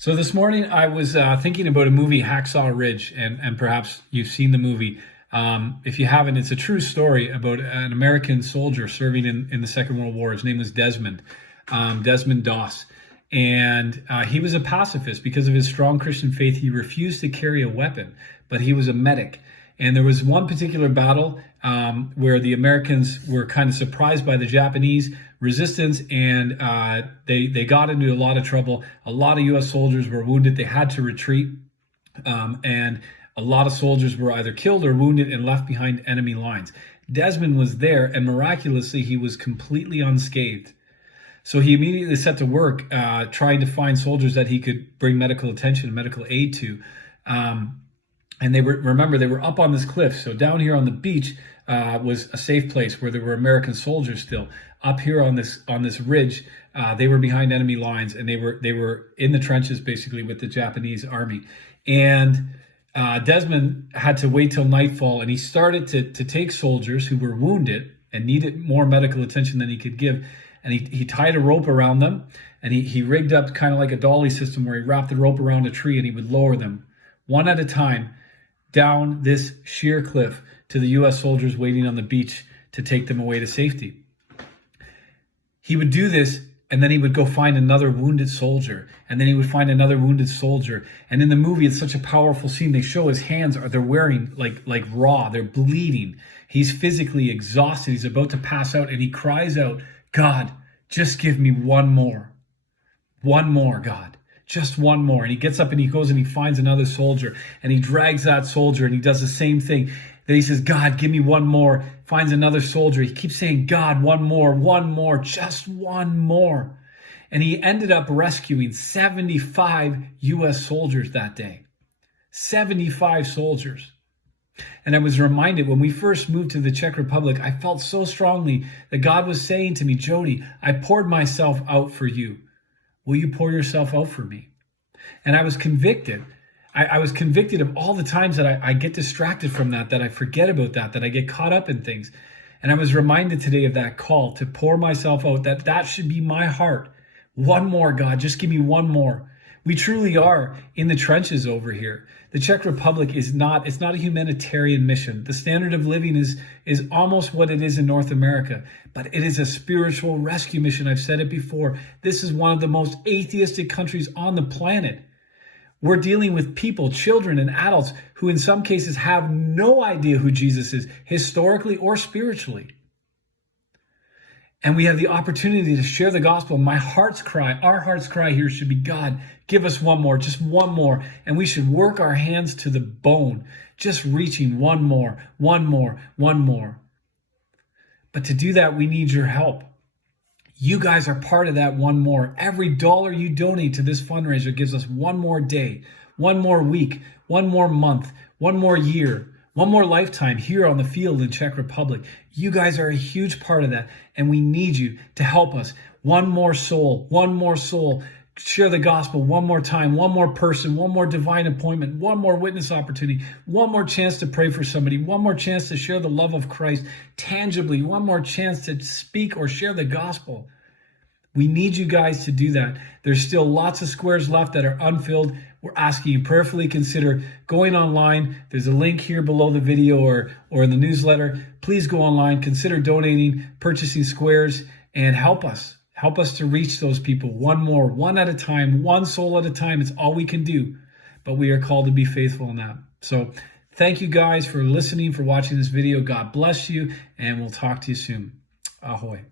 So this morning I was thinking about a movie, Hacksaw Ridge, and perhaps you've seen the movie. If you haven't, it's a true story about an American soldier serving in the Second World War. His name was Desmond, Desmond Doss. And he was a pacifist. Because of his strong Christian faith, he refused to carry a weapon, but he was a medic. And there was one particular battle where the Americans were kind of surprised by the Japanese resistance, and they got into a lot of trouble. A lot of U.S. soldiers were wounded. They had to retreat, and a lot of soldiers were either killed or wounded and left behind enemy lines. Desmond was there, and miraculously, he was completely unscathed. So he immediately set to work trying to find soldiers that he could bring medical attention and medical aid to. And they were up on this cliff. So down here on the beach was a safe place where there were American soldiers still. Up here on this ridge, they were behind enemy lines, and they were in the trenches basically with the Japanese army. And Desmond had to wait till nightfall, and he started to take soldiers who were wounded and needed more medical attention than he could give. And he tied a rope around them, and he rigged up kind of like a dolly system where he wrapped the rope around a tree, and he would lower them one at a time down this sheer cliff to the U.S. soldiers waiting on the beach to take them away to safety. He would do this, and then he would go find another wounded soldier, and then he would find another wounded soldier. And in the movie, it's such a powerful scene. They show his hands they're wearing like raw. They're bleeding. He's physically exhausted. He's about to pass out, and he cries out, "God, just give me one more. One more, God. Just one more." And he gets up and he goes and he finds another soldier, and he drags that soldier, and he does the same thing. Then he says, "God, give me one more." Finds another soldier. He keeps saying, "God, one more, just one more." And he ended up rescuing 75 U.S. soldiers that day. 75 soldiers. And I was reminded when we first moved to the Czech Republic, I felt so strongly that God was saying to me, "Jody, I poured myself out for you. Will you pour yourself out for me?" And I was convicted. I was convicted of all the times that I get distracted from that I forget about that I get caught up in things. And I was reminded today of that call to pour myself out, that should be my heart. One more, God, just give me one more. We truly are in the trenches over here. The Czech Republic it's not a humanitarian mission. The standard of living is almost what it is in North America, but it is a spiritual rescue mission. I've said it before. This is one of the most atheistic countries on the planet. We're dealing with people, children and adults, who in some cases have no idea who Jesus is, historically or spiritually. And we have the opportunity to share the gospel. My heart's cry, our heart's cry here should be, "God, give us one more, just one more." And we should work our hands to the bone, just reaching one more. But to do that, we need your help. You guys are part of that one more. Every dollar you donate to this fundraiser gives us one more day, one more week, one more month, one more year, one more lifetime here on the field in Czech Republic. You guys are a huge part of that, and we need you to help us. One more soul. Share the gospel one more time, one more person, one more divine appointment, one more witness opportunity, one more chance to pray for somebody, one more chance to share the love of Christ tangibly, one more chance to speak or share the gospel. We need you guys to do that. There's still lots of squares left that are unfilled. We're asking you prayerfully consider going online. There's a link here below the video or in the newsletter. Please go online, consider donating, purchasing squares, and help us. Help us to reach those people one more, one at a time, one soul at a time. It's all we can do, but we are called to be faithful in that. So thank you guys for listening, for watching this video. God bless you, and we'll talk to you soon. Ahoy.